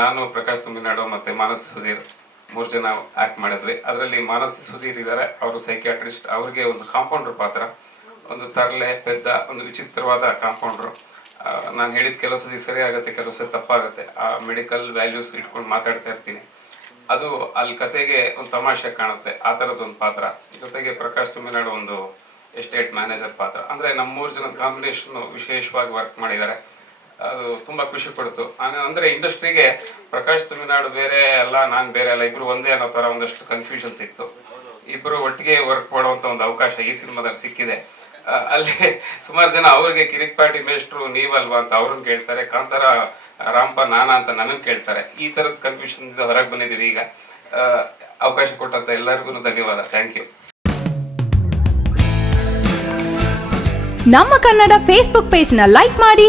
ನಾನು ಪ್ರಕಾಶ್ ತುಂಬಿನಾಡು ಮತ್ತೆ ಮಾನಸ್ ಸುಧೀರ್ ಮೂರು ಜನ ಆಕ್ಟ್ ಮಾಡಿದ್ವಿ. ಅದರಲ್ಲಿ ಮಾನಸ್ ಸುಧೀರ್ ಇದ್ದಾರೆ ಅವರು ಸೈಕಿಯಾಟ್ರಿಸ್ಟ್ ಅವ್ರಿಗೆ ಒಂದು ಕಾಂಪೌಂಡರ್ ಪಾತ್ರ. ಒಂದು ತರಲೆ ಪೆದ್ದ, ಒಂದು ವಿಚಿತ್ರವಾದ ಕಾಂಪೌಂಡ್ರು ನಾನು ಹೇಳಿದ ಕೆಲವು ಸತಿ ಸರಿ ಆಗುತ್ತೆ, ಕೆಲವು ಸತಿ ತಪ್ಪಾಗುತ್ತೆ. ಆ ಮೆಡಿಕಲ್ ವ್ಯಾಲ್ಯೂಸ್ ಇಟ್ಕೊಂಡು ಮಾತಾಡ್ತಾ ಇರ್ತೀನಿ. ಅದು ಅಲ್ಲಿ ಕತೆಗೆ ಒಂದು ತಮಾಷೆ ಕಾಣುತ್ತೆ, ಆ ಥರದ್ದು ಒಂದು ಪಾತ್ರ. ಜೊತೆಗೆ ಪ್ರಕಾಶ್ ತುಂಬಿನಾಡು ಒಂದು ಎಸ್ಟೇಟ್ ಮ್ಯಾನೇಜರ್ ಪಾತ್ರ. ಅಂದರೆ ನಮ್ಮ ಮೂರು ಜನ ಕಾಂಬಿನೇಷನ್ ವಿಶೇಷವಾಗಿ ವರ್ಕ್ ಮಾಡಿದ್ದಾರೆ. ಅದು ತುಂಬ ಖುಷಿ ಕೊಡ್ತು ಅಂದ್ರೆ ಇಂಡಸ್ಟ್ರಿಗೆ ಪ್ರಕಾಶ್ ತುಮಿನಾಡು ಬೇರೆ ಅಲ್ಲ ನಾನು ಬೇರೆ ಅಲ್ಲ ಇಬ್ರು ಒಂದೇ ಅನ್ನೋ ಥರ ಒಂದಷ್ಟು ಕನ್ಫ್ಯೂಷನ್ ಸಿಕ್ತು. ಇಬ್ಬರು ಒಟ್ಟಿಗೆ ವರ್ಕ್ ಮಾಡುವಂಥ ಒಂದು ಅವಕಾಶ ಈ ಸಿನಿಮಾದಲ್ಲಿ ಸಿಕ್ಕಿದೆ. ಅಲ್ಲಿ ಸುಮಾರು ಜನ ಅವ್ರಿಗೆ ಕಿರಿಕ್ ಪಾರ್ಟಿ ಮೇಷ್ಟ್ರು ನೀವಲ್ವಾ ಅಂತ ಅವ್ರನ್ನ ಕೇಳ್ತಾರೆ, ಕಾಂತಾರ ರಾಮಪ್ಪ ನಾನಾ ಅಂತ ನನಗೆ ಕೇಳ್ತಾರೆ. ಈ ಥರದ ಕನ್ಫ್ಯೂಷನ್ ಹೊರಗೆ ಬಂದಿದ್ದೀವಿ ಈಗ. ಅವಕಾಶ ಕೊಟ್ಟಂತ ಎಲ್ಲರಿಗೂ ಧನ್ಯವಾದ. ಥ್ಯಾಂಕ್ ಯು ನಮ್ಮ ಕನ್ನಡ ಫೇಸ್ಬುಕ್ ಪೇಜ್ನ ಲೈಕ್ ಮಾಡಿ